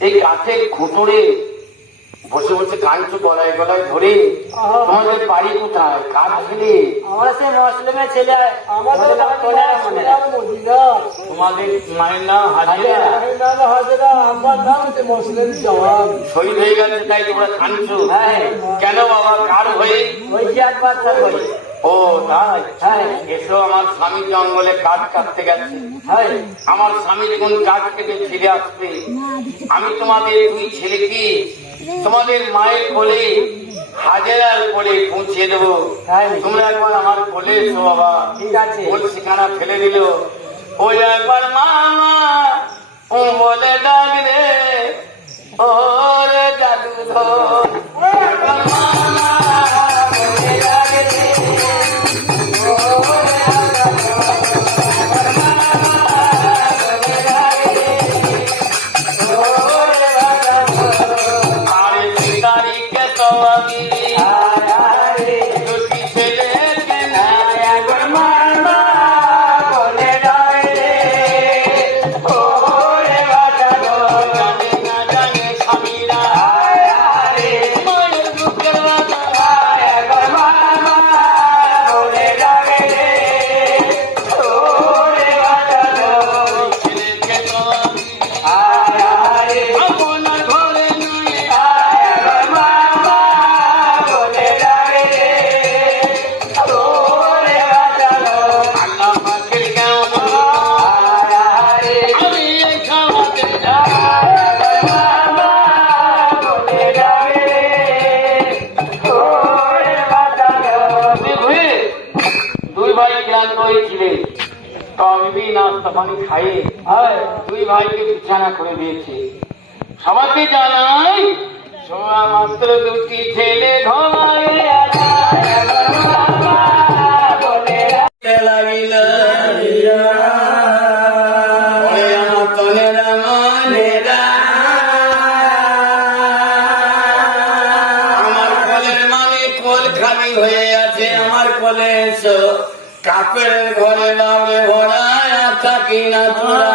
এই কাঠের খুঁটুরে বসে বসে কাঞ্চ গলায় গলায় ধরে। তোমাদের বাড়ি কোথায়? কাঠ খেলে আমরা সে মুসলিমের ছেলে। আমাদের। তোমাদের মায়ের নাম হাজিরা। এই আমার নাম হচ্ছে মুসলিম জওয়ান। শহীদ হয়ে গেছে তাই তোমরা কাঁদছো। হ্যাঁ। কেন বাবা? কার হয়ে ওই ও তাই? হ্যাঁ এসো আমার স্বামী জঙ্গলে কাঠ কাটতে গেছে। হ্যাঁ। আমার স্বামী যখন কাঠ কেটে ফিরে আসবে? আমি তোমাদের দুই ছেলেকে তোমাদের মায়ের কোলে হাজার কোলে পৌঁছে দেবো। তাই? তোমরা একবার আমার কোলে এসো বাবা। ঠিক আছে। কোল সেখানা ফেলে দিল। ওই একবার মামা ও বলে ডাক রে। ও রে জাদুধর একবার পানি খাইয়ে দুই ভাইকে বিছানা করে দিয়েছে। সবাইকে জানাই শোয়া মাত্র দুটি ছেলে আমার কলের মানে হয়ে আছে, আমার কাপের ঘরে নামে ভরা থাকি না তোরা।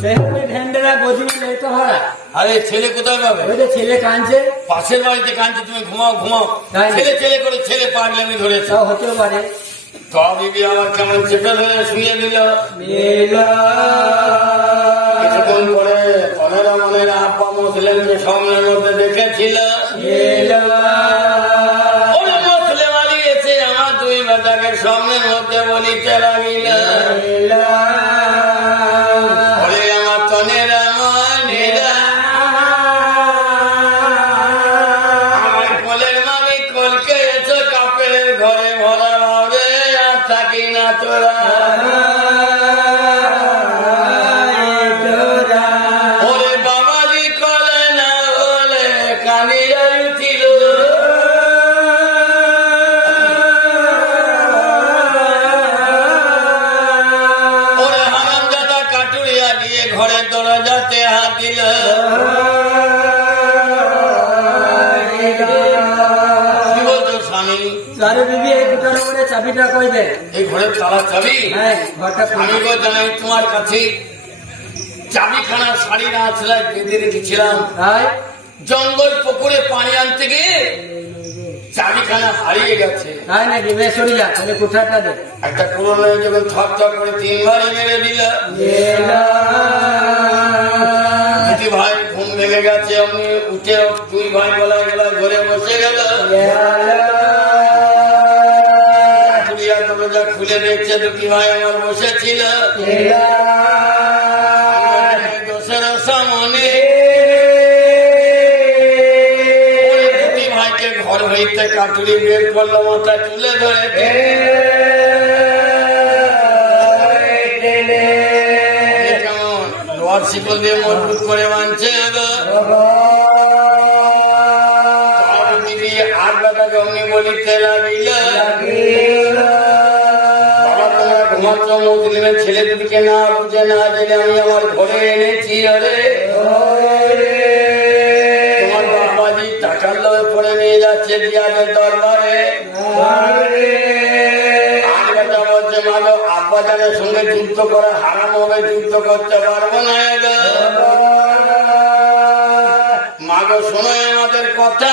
সেখানে ঢেন্ডেরা হারা। আরে ছেলে কোথায় পাবে? ওই যে ছেলে কাঁদছে। পাশের বাড়িতে কাঁদছে তুমি ঘুমাও ঘুমাও। না? ছেলে ছেলে করে ছেলে তাও হতেও পারে। তো বিবি আমার কেমন চেপে ধরে শুয়ে দিল। কিছুক্ষণ পরে অনেরা মনেরা আপা মুসলিমকে সামনের মধ্যে দেখেছিল। আমার দুই বেটাকে সামনের মধ্যে বলিতে লাগিল। থাকি চাবিটা কই দে এই ঘরের তালা চাবি? হ্যাঁ ঘরটা আমি জানাই তোমার কাছে চাবিখানা শাড়ি না ছিল বেঁধে রেখেছিলাম। তাই? জঙ্গল পুকুরে পানি আনতে গিয়ে চাবিখানা হারিয়ে গেছে। তাই নাকি? বেশ সরে যা তাহলে কোথাটা দে একটা পুরনো যখন থর থর করে তিনবারই মেরে দিল দুটি ভাই ঘুম ভেঙে গেছে আমি উঠে দুই ভাই বলা গেল ঘরে বসে গেল দেখছে দুটি ভাই আমার বসেছিল দোষের সামনে। দুটি ভাইকে ঘর হইতে কাটুরি বের করল মাথা তুলে ধরে। কেমন? লোহার শিকল দিয়ে মজবুত করে মানছে ছেলে দুদিকে না বুঝে না জেনে আমি আমার ঘরে এনেছি? আরে। তোমার বাবাজি টাকার লোভে পড়ে নিয়ে যাচ্ছে জিয়াদের দরবারে। আব্বাজানের সঙ্গে যুদ্ধ করে হারাম হবে করতে পারব না। মাগো, শোনো আমাদের কথা।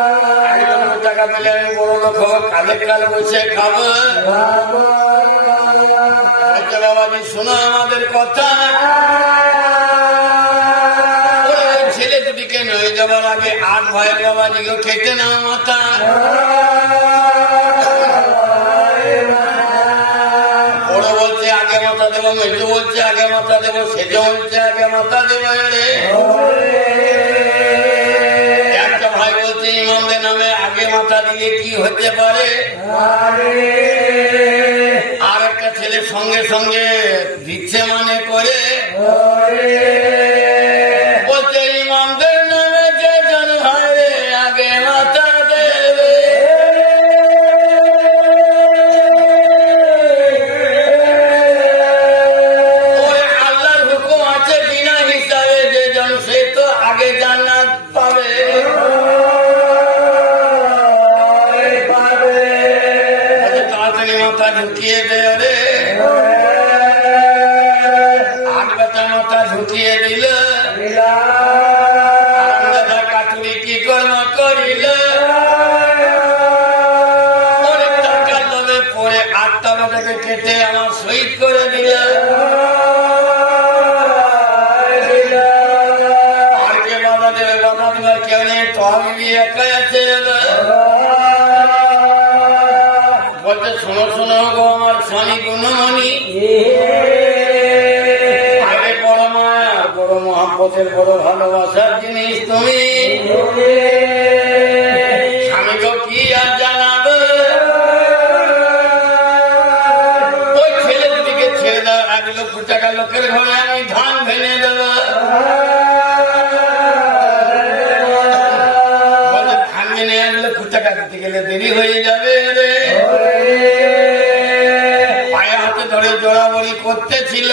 টাকা পেলে আমি বড় লোক হব কালে কাল বসে খাব। বাবাজি, শোনো আমাদের কথা। ছেলে দুটিকে নয়ে যাবার আগে আট ভাইয়ের বাবাজিকে খেতে না মাথা। বড় বলছে, আগে মাথা দেবো, মেজু বলছে, আগে মাথা দেবো, সেজে বলছে, আগে মাথা দেবো রে। মাথা দিয়ে কি হতে পারে? আর। একটা ছেলে সঙ্গে সঙ্গে দিচ্ছে মানে করে আটটা বেটাকে কেটে আমার শহীদ করে দিল। শোনো শোনো গো, আমার স্বামী গুণমণি আরে বড় মায়া, বড় মহাপতের বড় ভালোবাসার জিনিস তুমি। দেরি হয়ে যাবে রে। পায়ে হাতে ধরে জোড়াবড়ি করতেছিল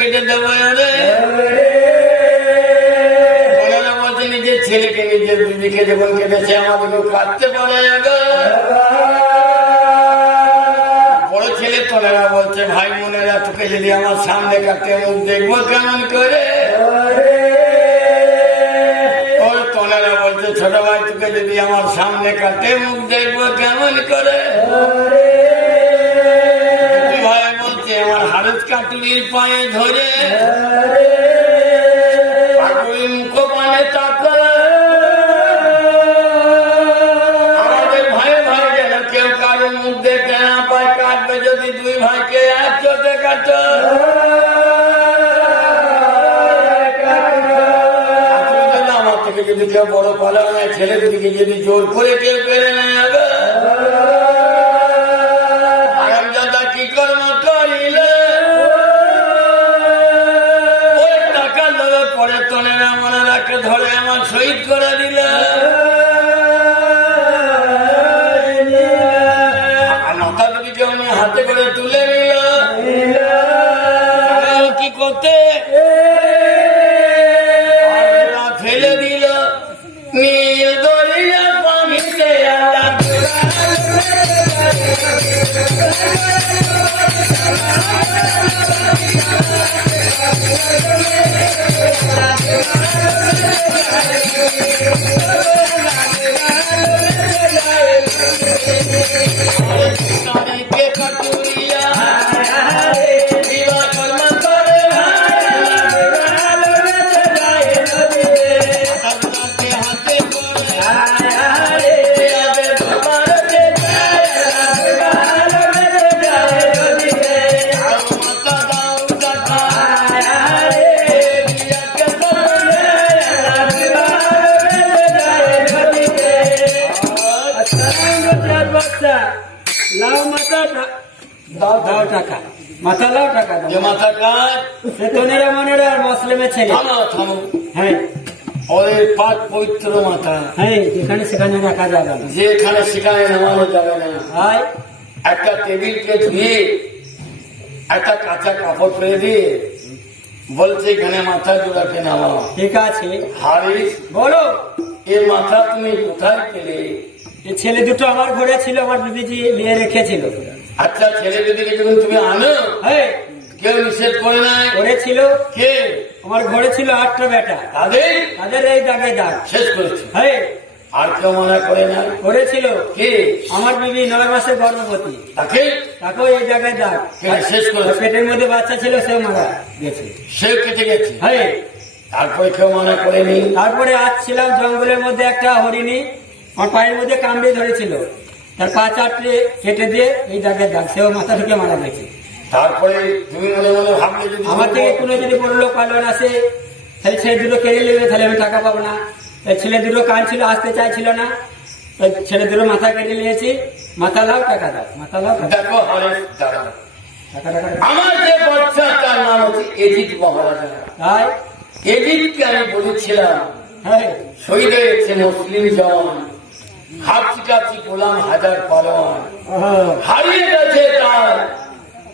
কেটে দেবো রে ওনারা বলছে নিজের ছেলেকে, নিজের বিবিকে যখন কেটেছে আমাদেরকে কাটতে পারে বড় ছেলে তোলেরা বলছে, ভাই বোনেরা, তোকে যদি আমার সামনে কাটতে দেখব কেমন করে? ছোট ভাই, তোকে যদি আমার সামনে কাটে মুখ দেখব কেমন করে? হারত কাটুরির পায়ে ধরে। যদি দুই ভাইকে কাট। যদি কেউ বড় পালা নেয় ছেলে যদি জোর করে কেউ কেড়ে নেয় তোলেরা মনে রাখে ধরে আমার শহীদ করে দিলে টাকা। টাকা দাও। মাথা কাজ সে তোনেরা মনেরা আর মুসলিমের ছেলে। থামো থামো। হ্যাঁ। ওদের পাক পবিত্র মাথা। হ্যাঁ যেখানে সেখানে রাখা যাবে না। যেখানে সেখানে নামানো যাবে না। একটা টেবিলকে ধুয়ে একটা কাঁচা কাপড় ফেলে দিয়ে বলছে এখানে মাথা জোড়াকে নামাও। ঠিক আছে। হারিস বলো। এ মাথা তুমি কোথায় পেলে? এই ছেলে দুটো আমার ঘরে ছিল আমার বিবিজি নিয়ে রেখেছিল। আচ্ছা ছেলে দিদিকে যখন তুমি আনো হ্যাঁ। কেউ নিষেধ করে নাই। ঘরে ছিল কে? আমার ঘরে ছিল আটটা বেটা। তাদের? তাদের এই দাগে দাগ। শেষ করেছে। হ্যাঁ। আর কেউ মনে করে না করেছিল। কে? আমার বিবি নয় মাসে গর্ভবতী। তাকে? তাকেও এই জায়গায় দাগ। কে? শেষ করেছে। পেটের মধ্যে বাচ্চা ছিল সেও মারা গেছে। সে কেটে গেছে। হ্যাঁ। তারপরে কেউ মনে করেনি। তারপরে আজ ছিলাম জঙ্গলের মধ্যে একটা হরিণী। আমার পায়ের মধ্যে কামড়ে ধরেছিল। তার পা চারটে কেটে দিয়ে এই জায়গায় দাগ সেও মাথা ঢুকে মারা গেছে। তারপরে তুমি মনে মনে ভাবলে যদি আমার থেকে কোনো যদি বড় লোক পালন আসে তাহলে ছেলে দুটো কেড়ে নেবে তাহলে আমি টাকা পাবো না। ছেলে দুটো কান ছিল আসতে চাইছিল না। ছেলে দুটো মাথা কেটে নিয়েছি। মাথা লাও টাকা দাও মাথা লাও টাকা দেখো আমার যে বাচ্চা তার নাম হচ্ছে এজিত মহারাজা। তাই? এজিতকে আমি বলেছিলাম হ্যাঁ। শহীদ হয়েছে মুসলিম জওয়ান। হাফি কাপি গোলাম হাজার পালন। হারিয়ে গেছে তার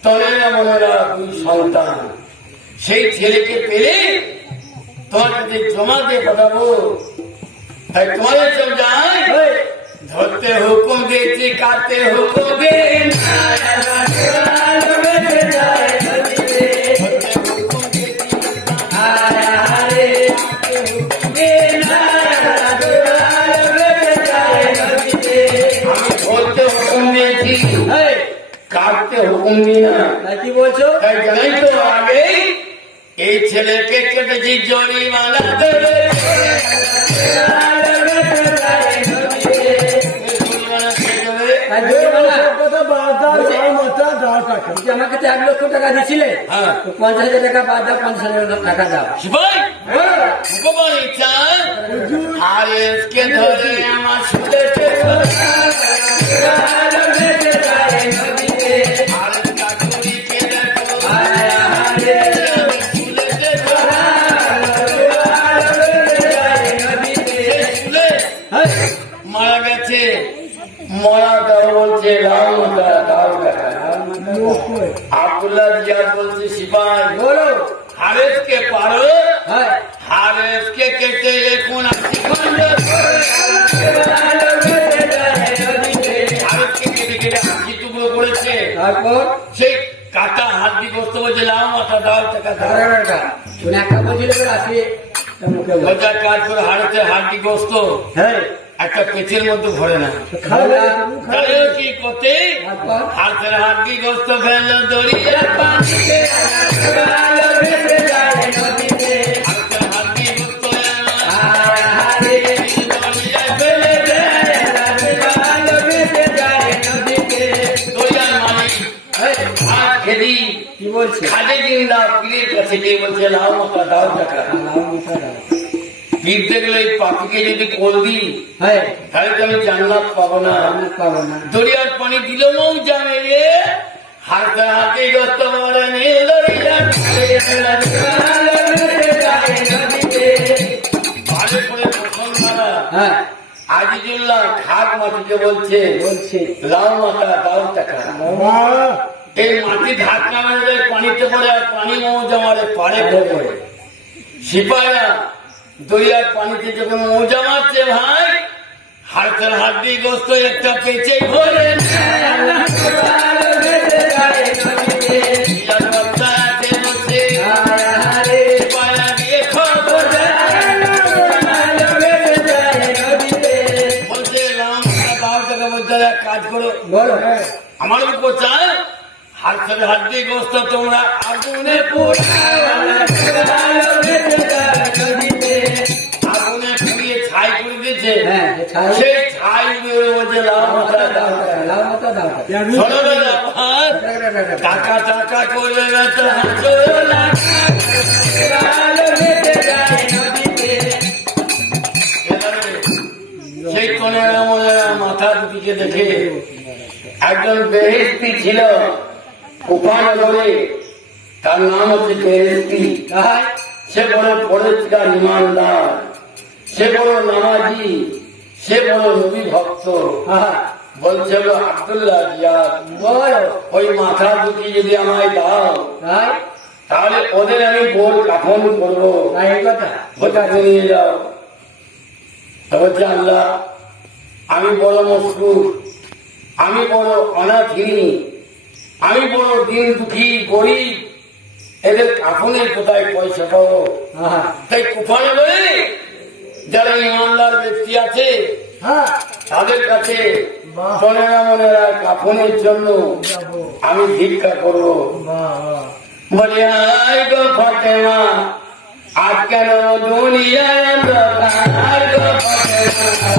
তলেরা মনেরা দুই সন্তান। সেই ছেলেকে পেলে তোমার কাছে জমা দিয়ে পাঠাবো। তাই তোমার সব যাই। ধরতে হুকুম দিয়েছি, কাটতে হুকুম দিন টাকা দিছিলে? হ্যাঁ। পঞ্চাশ হাজার টাকা বাদ দাও পঞ্চাশ হাজার টাকা দাও। তারপর সেই কাটা হাত দিয়ে বসতে বলছে লাও মাথা দাও টাকা দাও। শুনে একটা বলছিল এবার আসি তার মুখে বল। কাজ করে হাড়তে হাড্ডি গোস্ত হ্যাঁ একটা পেটের মধ্যে ভরে না। তাহলে কি করতে? হাড়তে হাতের দিয়ে গোস্ত ফেলল পানিতে কি বলছে? দিন দাও পীরের কাছে গিয়ে বলছে লাও মাথা দাও টাকা। পীর দেখলে পাখিকে যদি কোল দিই হ্যাঁ। তাহলে তো আমি জান্নাত পাবো না। পাবো না। দরিয়ার পানি জানে রে হাতে হাতে হ্যাঁ। আজিজুল্লাহ খাট মাটিকে বলছে বলছে লাও মাথা দাও টাকা। এই মাটি ধাক্কা মেরে দেয় পানিতে পড়ে আর পানি মৌ জমারে পারে পড়ে সিপাহীরা দরিয়ার পানিতে যখন মৌজা মারছে ভাই হাতের হাড্ডি গোস্ত একটা পেঁচে ভরে দেয়। কাজ করো। আমার উপর চায় হাতের হাড্ডি গোস্ত তোমরা আগুনে। আগুনে পুড়িয়ে ছাই করে দিয়েছে। হ্যাঁ সেই ছাই উড়ে বলছে টাকা টাকা করে সেই কনেরা মাথার দিকে দেখে একজন বেহেস্তি ছিল। উপানগরে তার নাম হচ্ছে বেহেস্তি তাই সে বড় পরেজগার ইমানদার সে বড় নামাজি। সে বড় নবী ভক্ত বলছে আব্দুল্লাহ জিয়াদ ওই মাথা দুটি যদি আমায় দাও তাই? তাহলে ওদের আমি বোর কাফন করব। ওটাকে নিয়ে যাও। বলছে আল্লাহ আমি বড় মশগুর আমি বড় অনাথিনী। আমি বড় দিন দুঃখী গরিব এদের কাফনের কোথায় পয়সা পাবো? হ্যাঁ। তাই কুফানে বলে যারা ইমানদার ব্যক্তি আছে হ্যাঁ। তাদের কাছে মনেরা মনেরা কাফনের জন্য আমি ভিক্ষা করব। বলে আয় গো ফতেমা আজ কেন অন্ধকার গো ফতেমা?